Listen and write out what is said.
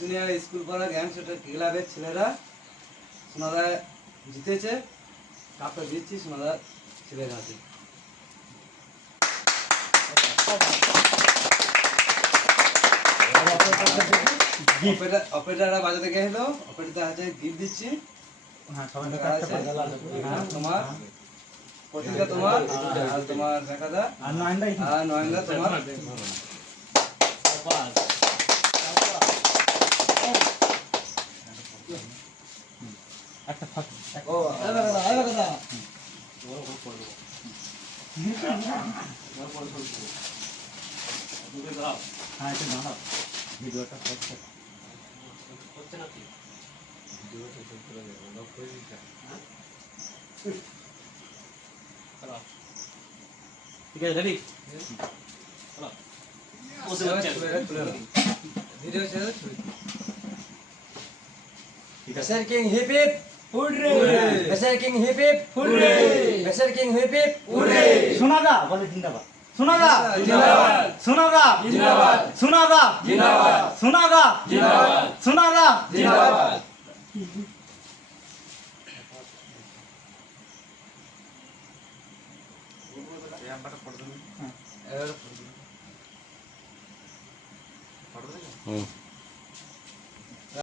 Susunia school পাড়া gang সেটা ক্লাবের ছেলেরা সোনাদা জিতেছে কাপটা দিচ্ছি সোনাদা ছেলের হাতে। অপারেটাররা বাজাতে গেছিল অপারেটার হাতে গিফট দিচ্ছি। দেখা আছে? হ্যাঁ, তোমার তোমার আর তোমার দেখাদা আর নয়নদা তোমার। একটা ফাঁক ও আরে দাদা হ্যাঁ এটা দাঁড়াও ভিডিওটা করছে ঠিক আছে রেডি ভিডিও ছেড়ে ঠিক আছে বেসার কিং হিপ হিপ হুররে। বেসার কিং হিপ হিপ হুররে। বেসার কিং হিপ হিপ হুররে। সোনাদা বলে জিন্দাবাদ। সোনাদা জিন্দাবাদ। সোনাদা জিন্দাবাদ। সোনাদা জিন্দাবাদ। সোনাদা জিন্দাবাদ। সোনাদা জিন্দাবাদ। এবার হুম।